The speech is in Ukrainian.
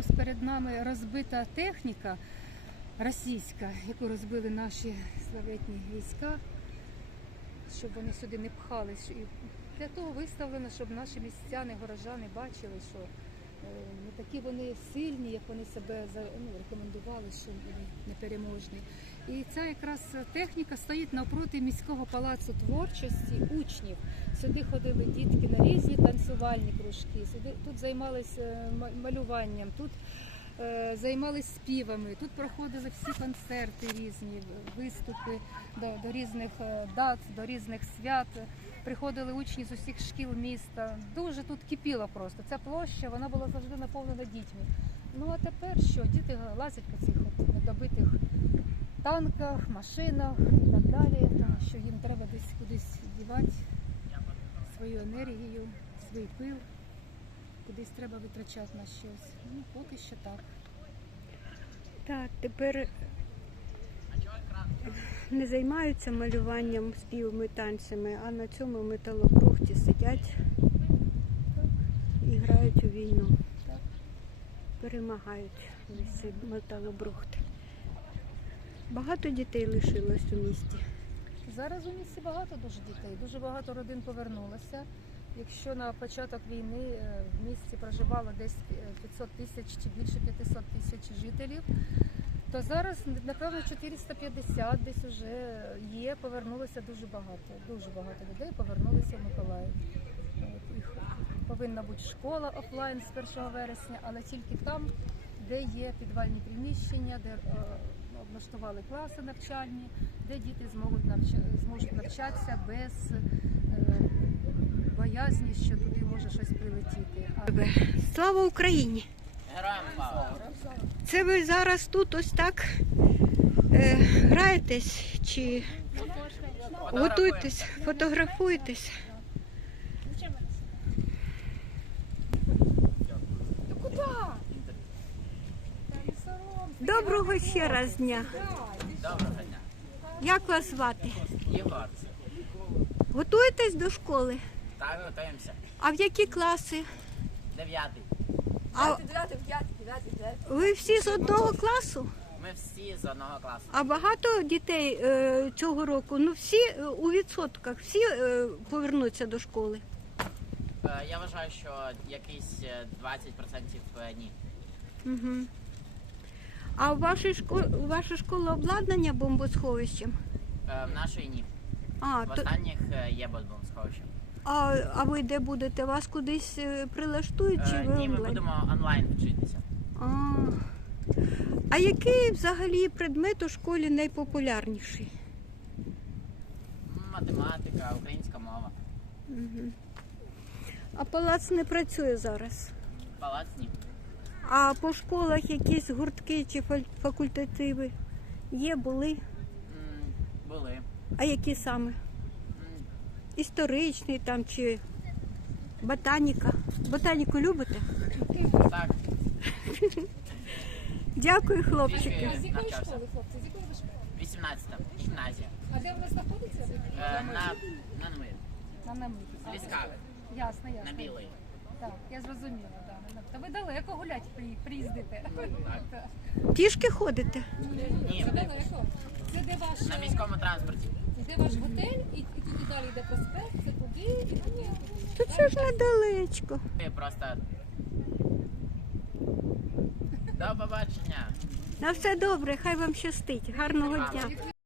ось перед нами розбита техніка російська, яку розбили наші славетні війська, щоб вони сюди не пхались. І для того виставлено, щоб наші містяни, горожани бачили, що не такі вони сильні, як вони себе ну, рекомендували, що вони непереможні. І ця якраз техніка стоїть навпроти міського палацу творчості учнів. Сюди ходили дітки на різні танцювальні кружки. Сюди тут займалися е, малюванням, тут е, займалися співами, тут проходили всі концерти різні, виступи до, до різних е, дат, до різних свят. Приходили учні з усіх шкіл міста. Дуже тут кипіло просто. Ця площа вона була завжди наповнена дітьми. Ну а тепер що? Діти лазять по цих недобитих танках, машинах і так далі, тому що їм треба десь кудись дівати свою енергію, свій пил, кудись треба витрачати на щось. Ну, поки що так. Так, тепер не займаються малюванням, співами, танцями, а на цьому металобрухті сидять і грають у війну. Перемагають весь цей металобрухт. Багато дітей лишилось у місті. Зараз у місті багато дуже дітей, дуже багато родин повернулося. Якщо на початок війни е, в місті проживало десь е, 500 тисяч чи більше 500 тисяч жителів, то зараз напевно 450 десь уже є, повернулося дуже багато. Дуже багато людей повернулися в Миколаїв. Повинна бути школа офлайн з 1 вересня, але тільки там, де є підвальні приміщення, де е, облаштували класи навчальні, де діти зможуть зможуть навчатися без е, боязні, що туди може щось прилетіти. А Слава Україні! Це ви зараз тут ось так е, граєтесь чи готуєтесь, фотографуєтесь? Доброго ще раз дня. Доброго дня. Як вас звати? Єгор. Готуєтесь до школи? Так, готуємося. А в які класи? Дев'ятий. А ви всі з одного класу? Ми всі з одного класу. А багато дітей е, цього року? Ну всі е, у відсотках, всі е, повернуться до школи. Е, Я вважаю, що якийсь е, 20% ні. Угу. А у вашій школі, у ваша школа обладнання бомбосховищем? Е, В нашої ні. А, В то, останніх е, є бомбосховище. а, а ви де будете? Вас кудись е, прилаштують чи Е, ви Ні, ми онлайн? будемо онлайн вчитися. А, а який взагалі предмет у школі найпопулярніший? Математика, українська мова. Угу. А палац не працює зараз. Палац ні. А по школах якісь гуртки чи факультативи є, були? Були. А які саме? Історичний там чи ботаніка? Ботаніку любите? Так, Дякую, хлопчики. з якої школи, хлопці? З якої ви школи? 18-та, гімназія. А де вона знаходиться? Е, На, на Нмир. На намиті. Ясно, ясно. На білий. Я зрозуміла. Да. Та ви далеко гулять приїздите. Пішки ходите? Ні, Це далеко. Це де ваш, на міському транспорті. де ваш готель, і, і туди далі йде проспект, це туди, і туди. То це ж недалечко. Просто. До побачення. На все добре, хай вам щастить. Гарного дня.